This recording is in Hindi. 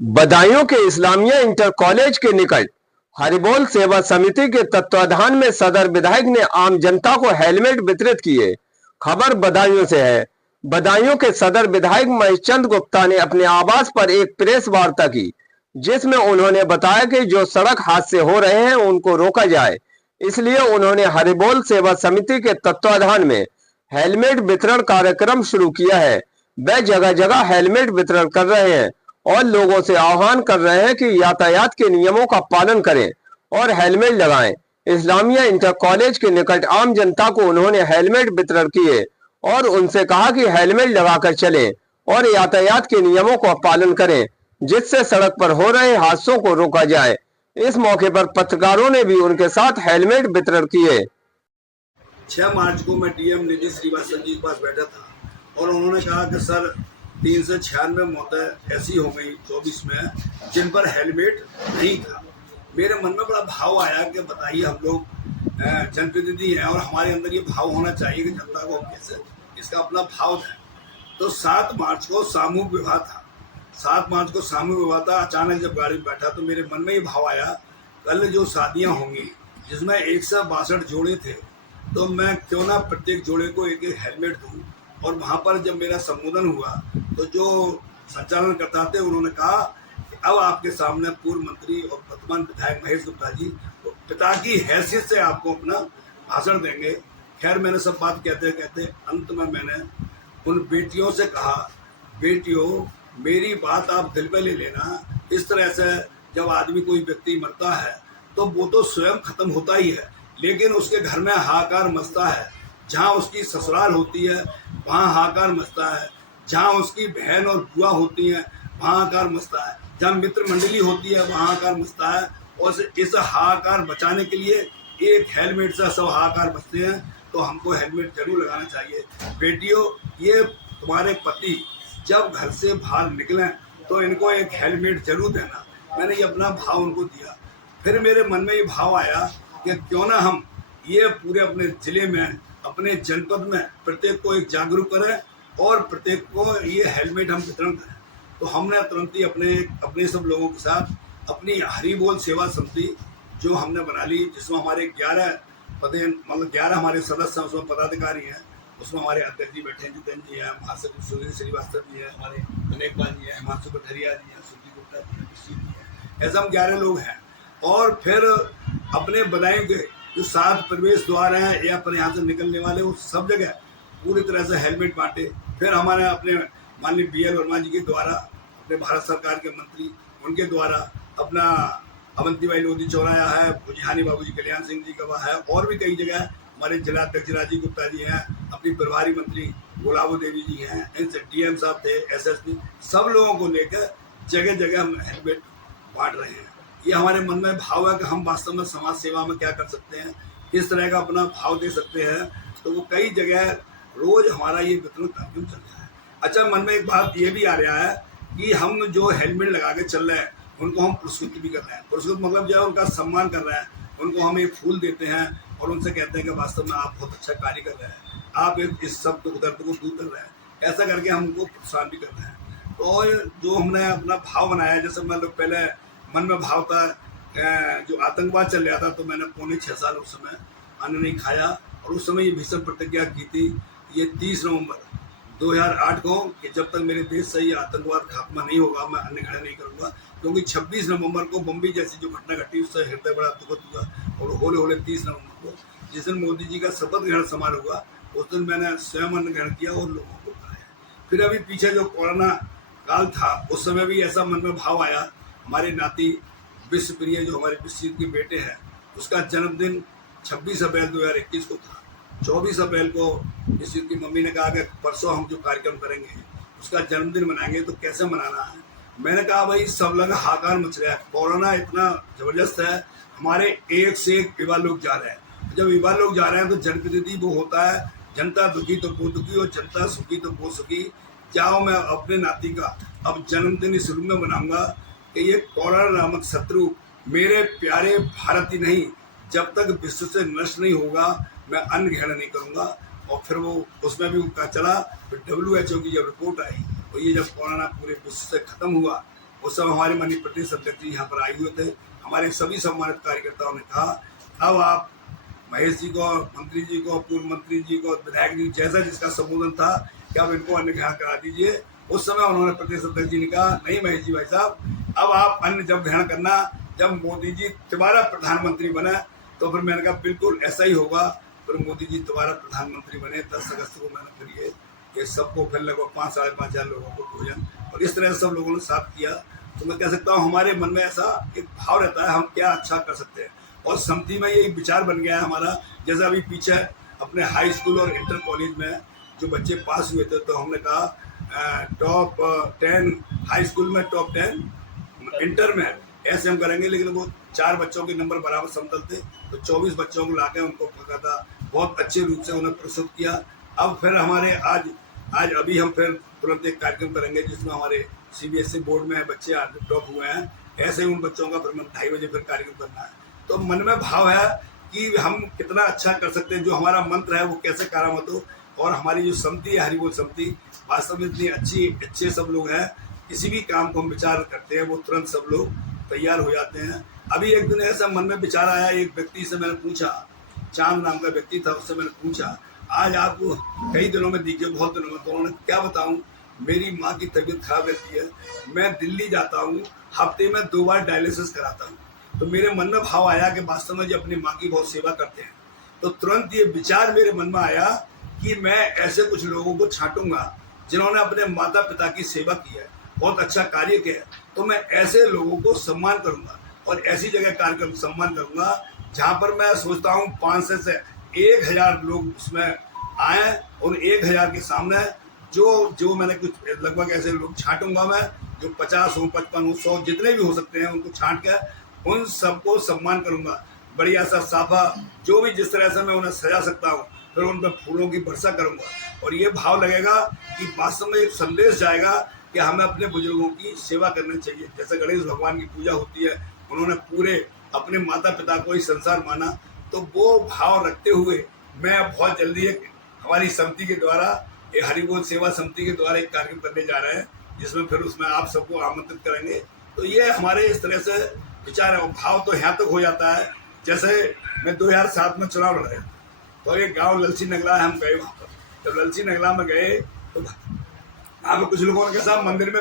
बदायूं के इस्लामिया इंटर कॉलेज के निकट हरिबोल सेवा समिति के तत्वाधान में सदर विधायक ने आम जनता को हेलमेट वितरित किए। खबर बदायूं से है। बदायूं के सदर विधायक महेशचंद गुप्ता ने अपने आवास पर एक प्रेस वार्ता की, जिसमें उन्होंने बताया कि जो सड़क हादसे हो रहे हैं उनको रोका जाए, इसलिए उन्होंने हरिबोल सेवा समिति के तत्वाधान में हेलमेट वितरण कार्यक्रम शुरू किया है। वे जगह जगह हेलमेट वितरण कर रहे हैं और लोगों से आह्वान कर रहे हैं कि यातायात के नियमों का पालन करें और हेलमेट लगाएं। इस्लामिया इंटर कॉलेज के निकट आम जनता को उन्होंने हेलमेट वितरण किए और उनसे कहा कि हेलमेट लगाकर चलें और यातायात के नियमों का पालन करें, जिससे सड़क पर हो रहे हादसों को रोका जाए। इस मौके पर पत्रकारों ने भी उनके साथ हेलमेट वितरण किए। 6 मार्च को मैं डीएम निधि श्रीवास्तव जी के पास बैठा था और उन्होंने कहा कि सर 396 मौतें ऐसी हो गई 24 में जिन पर हेलमेट नहीं था। मेरे मन में बड़ा भाव आया कि बताइए, हम लोग जनप्रतिनिधि हैं और हमारे अंदर ये भाव होना चाहिए कि जनता को हम कैसे इसका अपना भाव दें। तो 7 मार्च को सामूहिक विवाह था। 7 मार्च को सामूहिक विवाह था। अचानक जब गाड़ी में बैठा तो मेरे मन में ये भाव आया, कल जो शादियाँ होंगी जिसमें 162 जोड़े थे, तो मैं क्यों ना प्रत्येक जोड़े को एक एक हेलमेट दूं। और वहाँ पर जब मेरा संबोधन हुआ तो जो संचालन करता थे उन्होंने कहा कि अब आपके सामने पूर्व मंत्री और वर्तमान विधायक महेश गुप्ता जी तो पिता की हैसियत से आपको अपना भाषण देंगे। खैर, मैंने सब बात कहते कहते अंत में मैंने उन बेटियों से कहा, बेटियों मेरी बात आप दिल पे ले लेना। इस तरह से जब आदमी कोई व्यक्ति मरता है तो वो तो स्वयं खत्म होता ही है, लेकिन उसके घर में हाहाकार मचता है। जहाँ उसकी ससुराल होती है वहाँ हाहाकार मचता है, जहाँ उसकी बहन और बुआ होती हैं वहाँ हाहाकार मचता है, जहाँ मित्र मंडली होती है वहाँ हाहाकार मचता है। और इस हाहाकार बचाने के लिए एक हेलमेट से सब हाहाकार बचते हैं, तो हमको हेलमेट जरूर लगाना चाहिए। बेटियों, ये तुम्हारे पति जब घर से बाहर निकलें तो इनको एक हेलमेट जरूर देना। मैंने ये अपना भाव उनको दिया। फिर मेरे मन में ये भाव आया कि क्यों ना हम ये पूरे अपने जिले में, अपने जनपद में प्रत्येक को एक जागरूक करें और प्रत्येक को ये हेलमेट हम वितरण करें। तो हमने तुरंत ही अपने सब लोगों के साथ अपनी हरिबोल सेवा समिति जो हमने बना ली, जिसमें हमारे 11 पदे, मतलब 11 हमारे सदस्य हैं, उसमें पदाधिकारी हैं। उसमें हमारे अध्यक्ष जी बैठे हैं, जितेंद्र जी हैं, महासचिव सुनील श्रीवास्तव जी हैं, हमारे अनेक पाल जी हैं, हिमांशु कठरिया जी हैं, सुधीर गुप्ता जी हैं, जी हैं। ऐसे हम 11 लोग हैं। और फिर अपने बदायूं के जो 7 प्रवेश द्वार हैं या पर यहाँ से निकलने वाले, उस सब जगह पूरी तरह से हेलमेट बांटे। फिर हमारे अपने माननीय BL वर्मा जी के द्वारा, अपने भारत सरकार के मंत्री उनके द्वारा, अपना अवंतीबाई लोधी चौराया है, भुजिहानी बाबू जी, कल्याण सिंह जी का है, और भी कई जगह हमारे जिला अध्यक्ष राजीव गुप्ता जी हैं, अपनी प्रभारी मंत्री गुलाबो देवी जी हैं, इनसे DM साहब थे, SSP, सब लोगों को लेकर जगह जगह हम हेलमेट बांट रहे हैं। ये हमारे मन में भाव है कि हम वास्तव में समाज सेवा में क्या कर सकते हैं, किस तरह का अपना भाव दे सकते हैं। तो वो कई जगह रोज हमारा ये वितरण कार्यक्रम चल रहा है। अच्छा, मन में एक बात ये भी आ रहा है कि हम जो हेलमेट लगा के चल रहे हैं उनको हम पुरस्कृत भी कर रहे हैं। पुरस्कृत मतलब जो है उनका सम्मान कर रहे हैं, उनको हम एक फूल देते हैं और उनसे कहते हैं कि वास्तव में आप बहुत अच्छा कार्य कर रहे हैं, आप इस सब दर्द को दूर कर रहे हैं। ऐसा करके हम उनको प्रोत्साहन भी कर रहे हैं। तो जो हमने अपना भाव बनाया, जैसे मैं लोग पहले मन में भाव था, जो आतंकवाद चल रहा था, तो मैंने पौने 6 साल उस समय अन्न नहीं खाया और उस समय ये भीषण प्रतिज्ञा की थी, ये 30 नवंबर 2008 को, कि जब तक मेरे देश से ये आतंकवाद खात्मा नहीं होगा मैं अन्न ग्रहण नहीं करूंगा। क्योंकि 26 नवंबर को बम्बई जैसी जो घटना घटी उससे हृदय बड़ा दुखद हुआ। और होले होले 30 नवंबर को जिस दिन मोदी जी का शपथ ग्रहण समारोह हुआ, उस दिन मैंने स्वयं अन्न ग्रहण किया और लोगों को खिलाया। फिर अभी पीछे जो कोरोना काल था उस समय भी ऐसा मन में भाव आया। हमारे नाती विश्वप्रिय जो हमारे विश्वजीत के बेटे हैं, उसका जन्मदिन 26 अप्रैल 2021 को था। 24 अप्रैल को विश्वजीत की मम्मी ने कहा कि परसों हम जो कार्यक्रम करेंगे उसका जन्मदिन मनाएंगे, तो कैसे मनाना है। मैंने कहा भाई सब लोग हाहाकार मच रहा है, कोरोना इतना जबरदस्त है, हमारे एक से एक युवा लोग जा रहे हैं। जब युवा लोग जा रहे हैं तो जनप्रतिनिधि वो होता है, जनता दुखी तो वो दुखी और जनता सुखी तो वो सुखी। जाओ, मैं अपने नाती का अब जन्मदिन इस रूप में मनाऊंगा कि ये कोरोना नामक शत्रु मेरे प्यारे भारत ही नहीं, जब तक विश्व से नष्ट नहीं होगा मैं अन्न ग्रहण नहीं करूंगा। और फिर वो उसमें भी उनका चला। फिर WHO की जब रिपोर्ट आई और ये जब कोरोना पूरे विश्व से खत्म हुआ उस समय हमारे माननीय प्रदेश अध्यक्ष जी यहाँ पर आए हुए थे। हमारे सभी सम्मानित कार्यकर्ताओं ने कहा अब आप महेश जी को, मंत्री जी को, पूर्व मंत्री जी को, विधायक जी, जैसा जिसका संबोधन था कि आप इनको अन्य ग्रहण करा दीजिए। उस समय उन्होंने प्रदेश अध्यक्ष जी ने कहा नहीं महेश जी भाई साहब, अब आप अन्य जब ग्रहण करना जब मोदी जी दोबारा प्रधानमंत्री बने। तो फिर मैंने कहा बिल्कुल ऐसा ही होगा। फिर मोदी जी दोबारा प्रधानमंत्री बने 10 अगस्त को। मैंने फिर ये सबको फिर लगभग 5-5.5 हज़ार लोगों को भोजन और इस तरह से सब लोगों ने साथ किया। तो मैं कह सकता हूँ हमारे मन में ऐसा एक भाव रहता है हम क्या अच्छा कर सकते हैं, और समिति में ये विचार बन गया है हमारा। जैसे अभी पीछे अपने हाई स्कूल और इंटर कॉलेज में जो बच्चे पास हुए थे तो हमने कहा टॉप 10 हाई स्कूल में, टॉप 10 इंटर में ऐसे हम करेंगे। लेकिन वो 4 बच्चों के नंबर बराबर समतल थे तो 24 बच्चों को लाकर उनको था बहुत अच्छे रूप से उन्हें प्रस्तुत किया। अब फिर हमारे आज अभी हम फिर तुरंत एक कार्यक्रम करेंगे जिसमें हमारे CBSE बोर्ड में बच्चे आज टॉप हुए हैं। ऐसे ही उन बच्चों का फिर 2:30 बजे फिर कार्यक्रम करना है। तो मन में भाव है कि हम कितना अच्छा कर सकते हैं, जो हमारा मंत्र है वो कैसे कारामत हो। और हमारी जो समिति है हरिबोल समिति वास्तव में इतनी अच्छे सब लोग हैं, किसी भी काम को हम विचार करते हैं वो तुरंत सब लोग तैयार हो जाते हैं। अभी एक दिन ऐसा मन में विचार आया, एक व्यक्ति से मैंने पूछा, चांद नाम का व्यक्ति था, उससे मैंने पूछा आज आप कई दिनों में दिखे, बहुत दिनों में। तो उन्होंने क्या बताऊं, मेरी माँ की तबीयत खराब रहती है, मैं दिल्ली जाता हूँ, हफ्ते में 2 बार डायलिसिस कराता हूँ। तो मेरे मन में भाव आया कि वास्तव में जो अपनी माँ की बहुत सेवा करते हैं, तो तुरंत ये विचार मेरे मन में आया कि मैं ऐसे कुछ लोगों को छांटूंगा जिन्होंने अपने माता पिता की सेवा की है, बहुत अच्छा कार्य किया है। तो मैं ऐसे लोगों को सम्मान करूंगा और ऐसी जगह कार्यक्रम सम्मान करूंगा जहां पर मैं सोचता हूं 500 से 1000 लोग उसमें आए। और 1000 के सामने जो मैंने कुछ लगभग ऐसे लोग छांटूंगा मैं, जो 50 हो, 55 हो, 100 जितने भी हो सकते हैं उनको छांट कर उन सबको सम्मान करूंगा। बढ़िया सा साफा जो भी जिस तरह से मैं उन्हें सजा सकता हूँ, फिर उन पर फूलों की वर्षा करूंगा। और ये भाव लगेगा कि वास्तव में एक संदेश जाएगा कि हमें अपने बुजुर्गों की सेवा करनी चाहिए। जैसे गणेश भगवान की पूजा होती है, उन्होंने पूरे अपने माता पिता को ही संसार माना। तो वो भाव रखते हुए मैं बहुत जल्दी एक हमारी समिति के द्वारा, एक हरिबोल सेवा समिति के द्वारा एक कार्यक्रम करने जा रहे हैं, जिसमें फिर उसमें आप सबको आमंत्रित करेंगे। तो ये हमारे इस तरह से विचार है। और भाव तो यहाँ तक हो जाता है, जैसे मैं 2007 में चुनाव लड़ रहा था, तो एक गाँव ललसी नगला है, हम गए वहाँ पर। जब ललसी नगला में गए तो वहाँ पर कुछ लोगों के साथ मंदिर में